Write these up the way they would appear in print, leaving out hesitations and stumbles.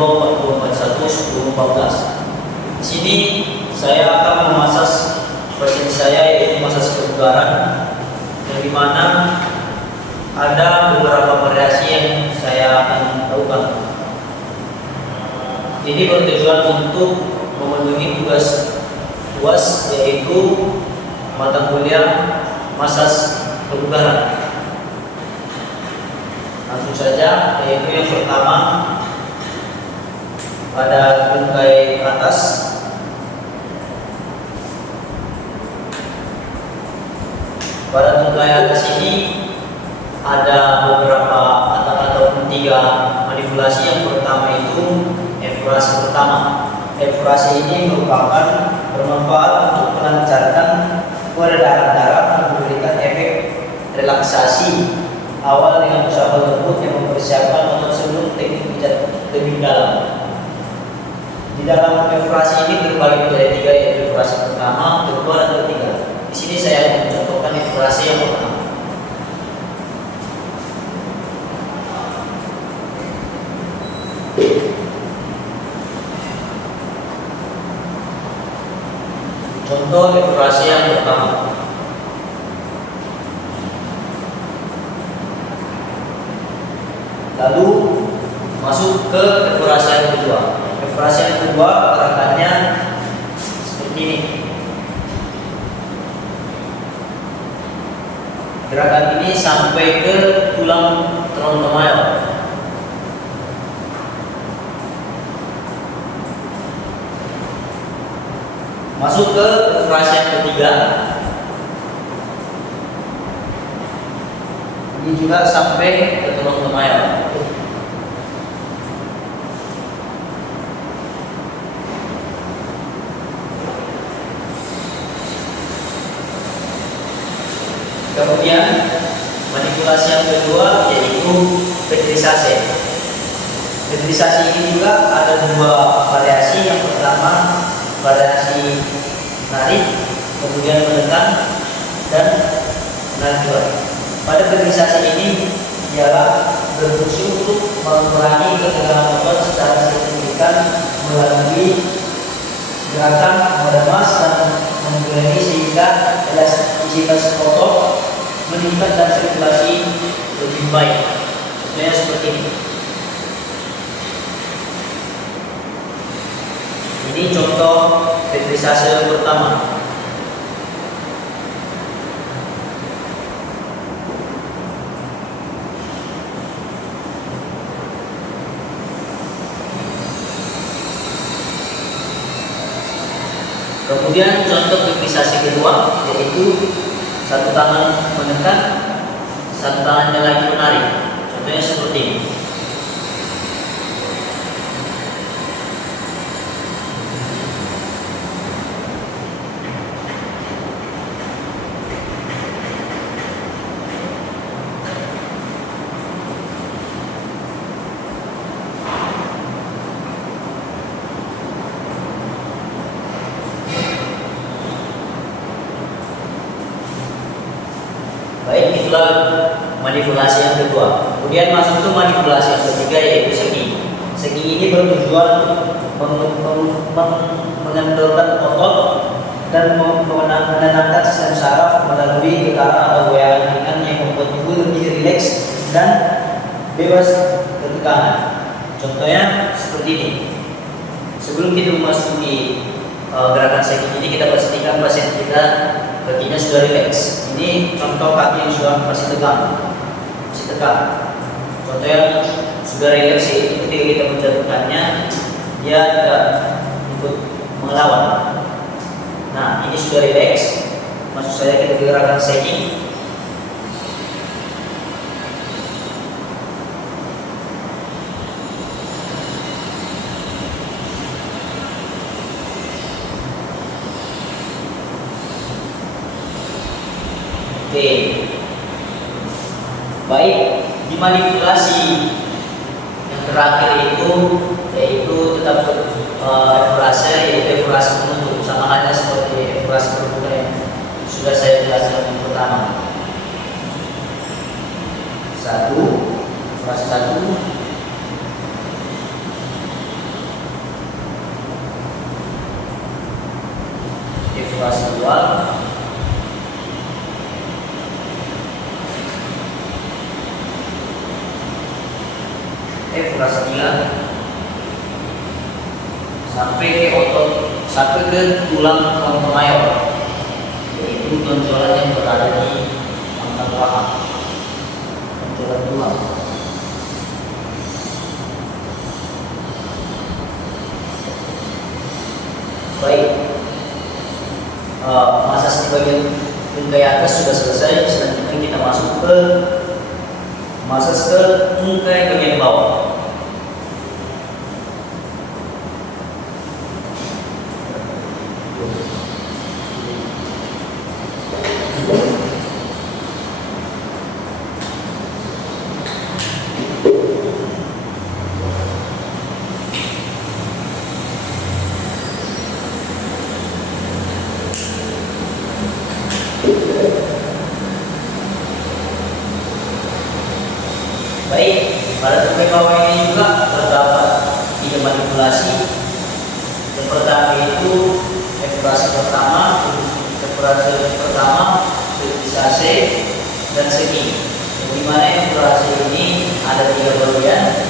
10 Di sini saya akan memasas pasien saya, yaitu masas kebugaran, yang dimana ada beberapa variasi yang saya akan lakukan. Ini bertujuan untuk memenuhi tugas UAS, yaitu mata kuliah masas kebugaran. Langsung saja, yaitu yang pertama pada tungkai atas. Pada tungkai atas ini ada beberapa ataupun 3 manipulasi. Yang pertama itu evaluasi pertama. Evaluasi ini merupakan bermanfaat untuk melancarkan peredaran darah dan memberikan efek relaksasi awal dengan usaha lembut yang mempersiapkan otot sebelum teknik pijat lebih dalam. Di dalam evaluasi ini terbagi menjadi 3, yaitu evaluasi pertama, kedua, dan ketiga. Di sini saya mencontohkan evaluasi yang pertama. Contoh evaluasi yang pertama. Lalu masuk ke evaluasi yang kedua. Evaluasi yang kedua gerakannya seperti ini. Gerakan ini sampai ke tulang tenotomayor. Masuk ke evaluasi yang ketiga. Ini juga sampai ke tenotomayor. Kemudian manipulasi yang kedua yaitu petrisase. Petrisase ini juga ada 2 variasi. Yang pertama variasi narik, kemudian menekan dan menarik jual. Pada petrisase ini ialah berfungsi untuk mengurangi ketegangan otot secara signifikan melalui gerakan meremas dan menggulirkan sehingga elastisitas otot meningkat dan sirkulasi lebih baik. Contohnya seperti ini. Ini contoh petrisase pertama. Kemudian contoh petrisase kedua yaitu satu tangan menekan, satu tangannya lagi menarik. Contohnya seperti ini. Baik, itulah manipulasi yang kedua. Kemudian masuk ke manipulasi yang ketiga, yaitu segi. Segi ini bertujuan mengendorkan otot dan menenangkan sistem saraf melalui getaran atau goyangan ringan yang membuat tubuh lebih rileks dan bebas ketekanan. Contohnya seperti ini. Sebelum kita memasuki gerakan segi ini, kita pastikan pasien kita kakinya sudah rileks. Ini contoh kaki yang sudah masih tegang. Contohnya sudah rileks, yaitu ketika kita menjatuhkannya dia tidak ikut melawan. Nah, ini sudah rileks. Maksud saya kita gerakan segi. Oke. Baik, dimanipulasi yang terakhir itu yaitu tetap evaluasi, yaitu evaluasi penutup, sama halnya seperti evaluasi terbuka yang sudah saya jelaskan yang pertama. Evaluasi satu. evaluasi 3 sampai ke otot, sampai ke tulang mayor, yaitu tonjolan yang berada di pangkal paha, tonjolan tulang. Baik, masas di bagian tungkai atas sudah selesai. Selanjutnya kita masuk ke masas ke tungkai bagian bawah. Baik, pada tungkai bawah ini juga terdapat 3 manipulasi. Yang pertama itu evaluasi pertama, stabilisasi dan segi. Di mana evaluasi ini ada 3 bagian.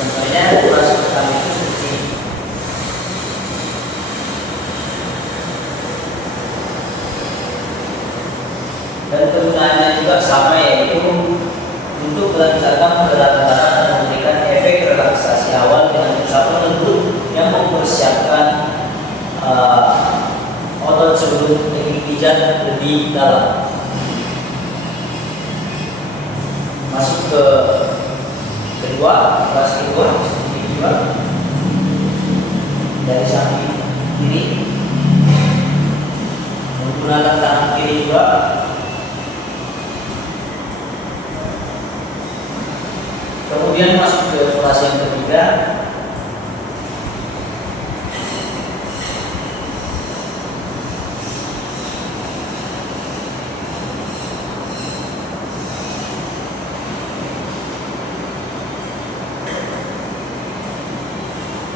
Contohnya evaluasi pertama itu seperti ini. Dan kegunaannya juga sama, yaitu untuk melancarkan pergerakan tangan dan memberikan efek relaksasi awal dengan usaha lembut yang mempersiapkan otot sebelum teknik pijat lebih dalam. Masuk ke kedua, kelas kedua seperti juga dari samping kiri menggunakan tangan kiri juga. Kemudian masuk ke evaluasi yang ketiga,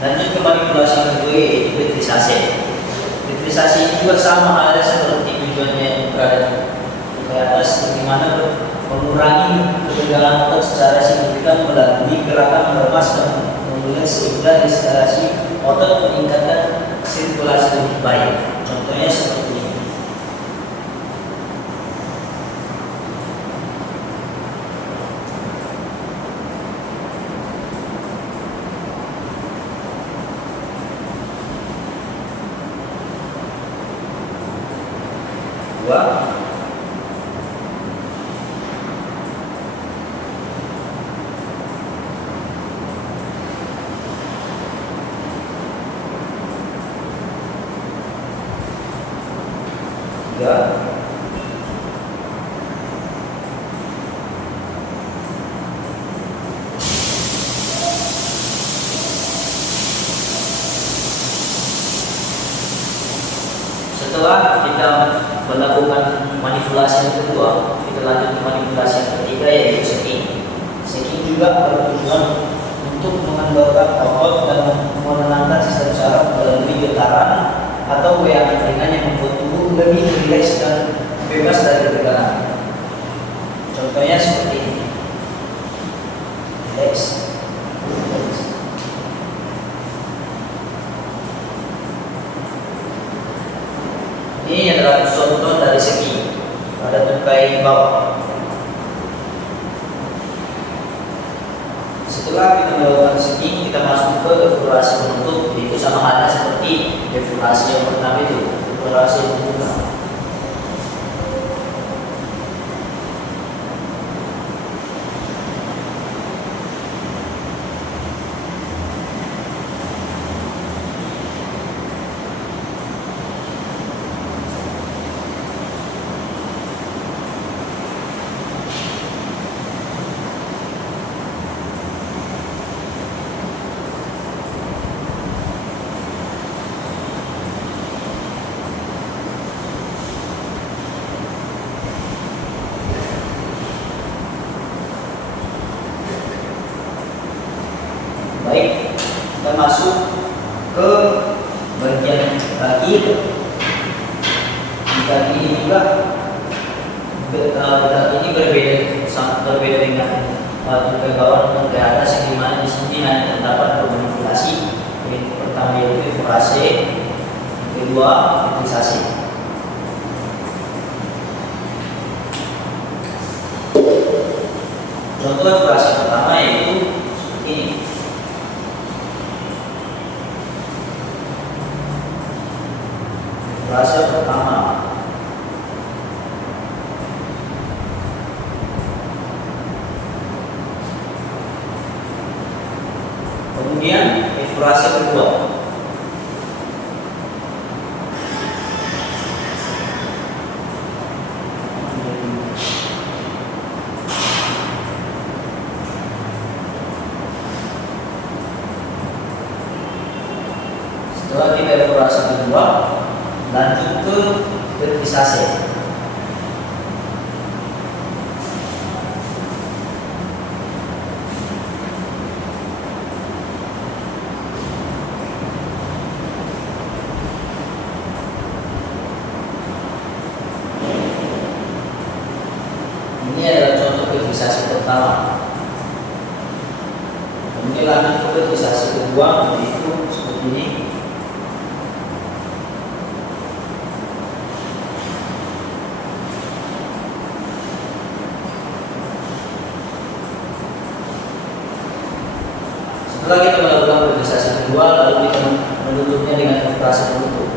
lanjut ke manipulasi yang kedua, yaitu retrisasi. Retrisasi ini juga sama halnya seperti tujuannya yang berada di atas, di mana mengurangi ketegangan otot secara signifikan melalui gerakan melepas dan memulai sehingga restorasi otot meningkatkan sirkulasi lebih baik. Contohnya seperti ini. Dua. Tiga. Setelah kita melakukan manipulasi yang kedua, kita lanjut ke manipulasi yang ketiga, yaitu shaking. Shaking juga bertujuan untuk mengendorkan otot dan menenangkan sistem saraf melalui getaran atau goyangan ringan yang membuat tubuh lebih rileks dan bebas dari ketegangan. Contohnya seperti ini. Rileks. Ini adalah contoh dari segi pada tungkai bawah. Setelah kita melakukan segi, kita masuk ke evaluasi penutup, yaitu sama halnya seperti evaluasi yang pertama itu, evaluasi pembuka. Baik, kita masuk ke bagian kaki. Di kaki ini juga kaki ini berbeda dengan tungkai bawah dan tungkai atas, yang dimana di sini hanya terdapat dua manipulasi. Yang pertama yaitu evrase, yang kedua fixasi. Contoh evrase pertama yaitu seperti ini. Evrase pertama. Kemudian evrase kedua. Setelah kita evrase kedua, lanjut ke fertilizasi. Ini adalah contoh fertilizasi pertama. Kemudian lanjut ke fertilizasi kedua, yaitu seperti ini. Setelah kita melakukan fertilizasi kedua, lalu kita menutupnya dengan evrase penutup.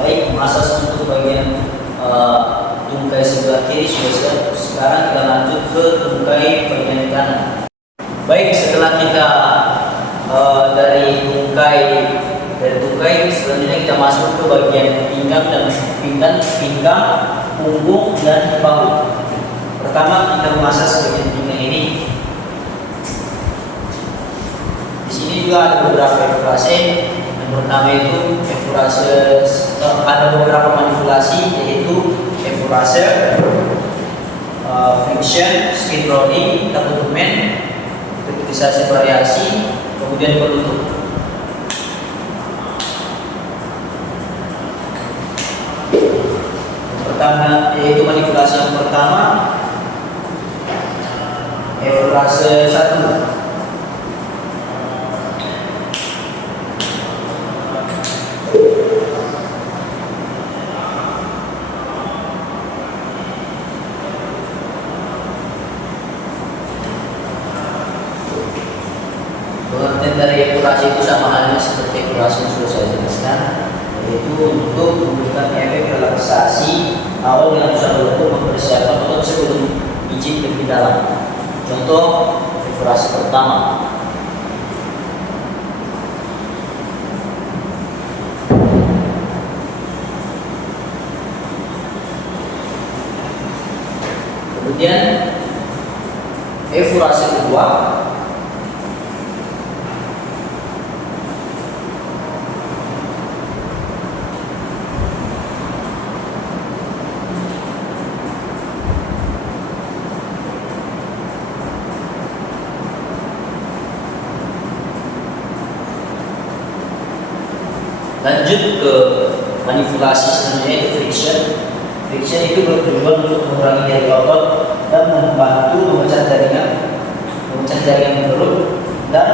Baik, masa untuk bagian tungkai sebelah kiri sudah siap. Sekarang kita lanjut ke tungkai bagian kanan. Baik, setelah kita dari tungkai selanjutnya kita masuk ke bagian pinggang, punggung dan bahu. Pertama kita memasas bagian pinggang ini. Di sini juga ada beberapa evrase. Yang pertama itu evrase, ada beberapa manipulasi, yaitu evrase, friction, skin rolling, tabumen, fertilizasi variasi, kemudian penutup. Yang pertama yaitu manipulasi yang pertama, evrase 1. Pengertian dari evrase itu sama halnya seperti evrase yang sudah saya jelaskan, yaitu untuk memberikan efek relaksasi awal dengan usaha untuk mempersiapkan otot sebelum pijit lebih dalam. Contoh evrase pertama. Kemudian evrase kedua. Lanjut ke manipulasi selanjutnya, itu friction. Friction itu bertujuan untuk mengurangi nyeri otot dan membantu memecah jaringan perut dan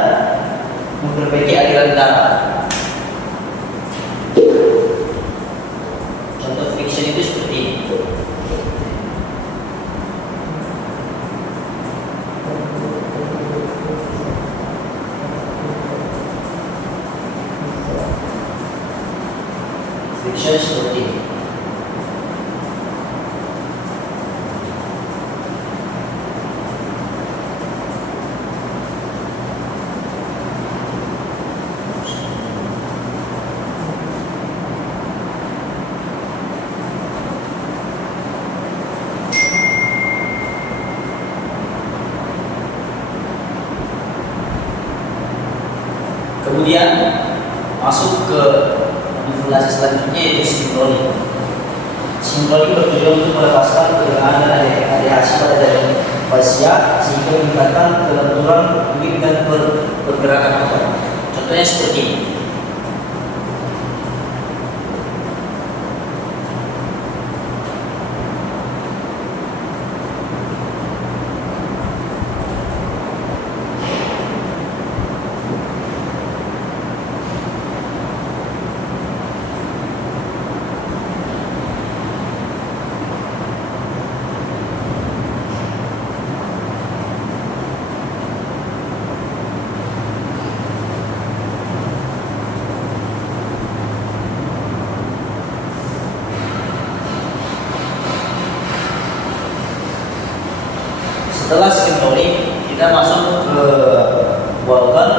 memperbaiki aliran darah. Contoh friction itu seperti ini. Friction seperti ini. Kemudian selanjutnya yaitu sinkronik. Sinkronik bertujuan untuk melepaskan ketegangan dan adherensi pada jaringan fascia sehingga meningkatkan kelenturan kulit dan pergerakan otot. Contohnya seperti ini. Setelah sinkronik, kita masuk ke Walton,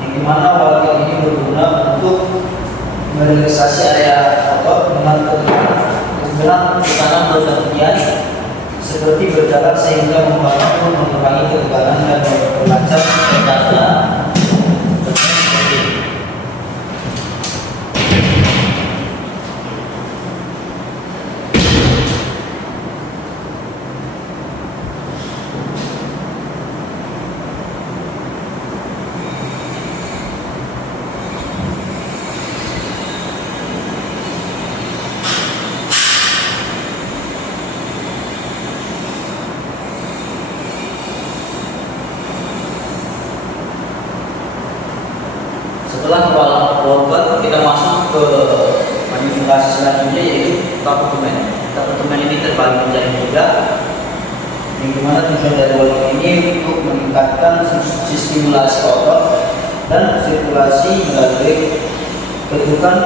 yang dimana Walton ini berguna untuk merelaksasi area otot dengan tekanan bergantian seperti berjalan sehingga membantu mengurangi ketegangan dan memperlancar tekanan. Setelah Walton, kita masuk ke manipulasi selanjutnya yaitu tapetumen. Tapetumen ini terbagi menjadi 3, yang dimana tujuan dari Walton ini untuk meningkatkan stimulasi otot dan sirkulasi melalui ketukan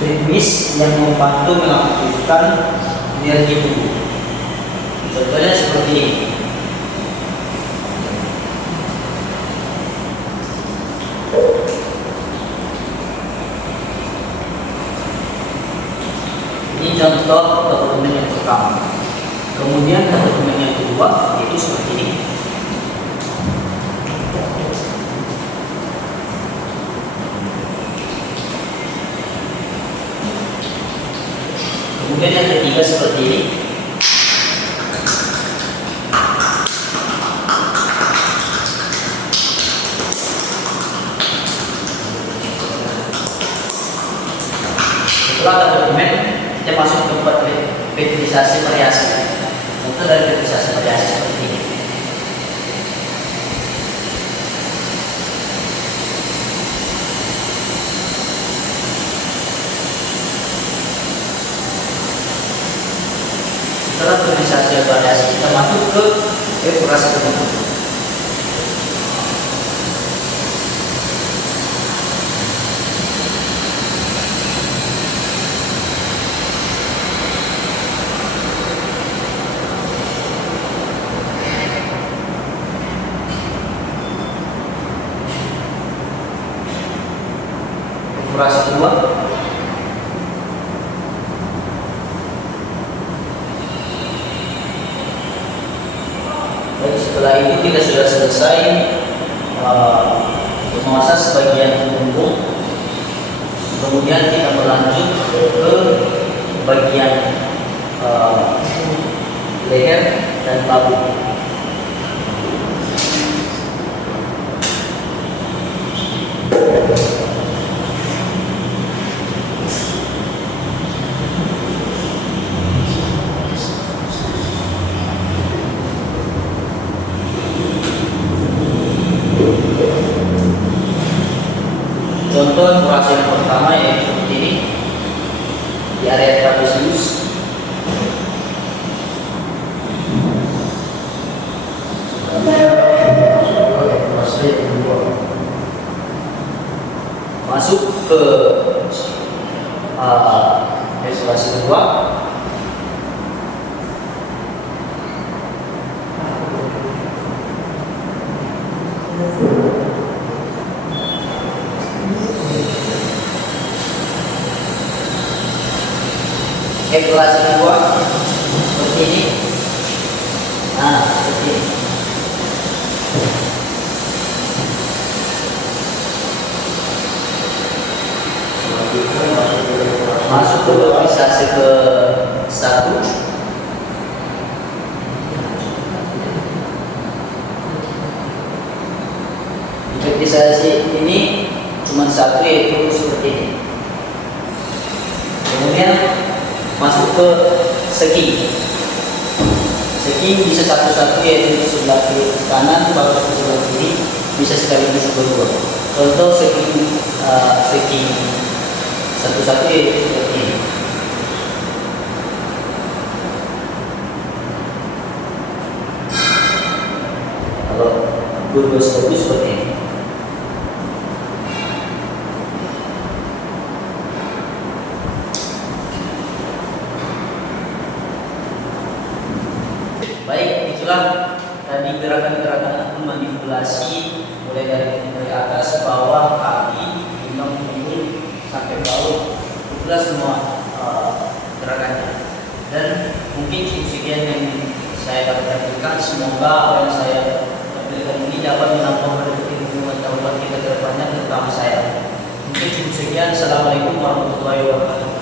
ritmis yang membantu mengaktifkan energi tubuh. Contohnya seperti ini. Ini contoh tapetumen yang pertama. Kemudian tapetumen yang kedua yaitu seperti ini. Kemudian yang ketiga seperti ini. Setelah tapetumen, kita masuk ke tempat periodisasi variasi. Contoh dari periodisasi variasi seperti ini. Setelah periodisasi variasi, kita masuk ke evaluasi kebentuk. Evaluasi kedua, dan setelah itu kita sudah selesai mengasah sebagian punggung. Kemudian kita berlanjut ke bagian leher dan bahu. Contoh evaluasi yang pertama yaitu seperti ini di area trapezius. Masuk ke evaluasi kedua. Evaluasi kedua seperti ini. Nah, seperti ini. Selanjutnya masuk ke Masuk ke fase ke satu. Hipnotisasi ini cuma satu, yaitu seperti ini. Kemudian masuk ke seki. Seki bisa satu-satu, yaitu sebelah kiri kanan, baru sebelah kiri, bisa sekaligus berdua. Contoh seki satu-satu, yaitu seperti ini. Kalau dua-dua sekaligus seperti ini. Baik, itulah tadi gerakan-gerakan manipulasi, mulai dari atas, bawah, kaki, pinggang, pinggul sampai bawah. Itulah semua gerakannya. Dan mungkin sekian yang saya dapat berikan. Semoga apa yang saya berikan ini dapat menambah pengetahuan kita ke depannya, terutama saya. Mungkin cukup sekian. Assalamualaikum warahmatullahi wabarakatuh.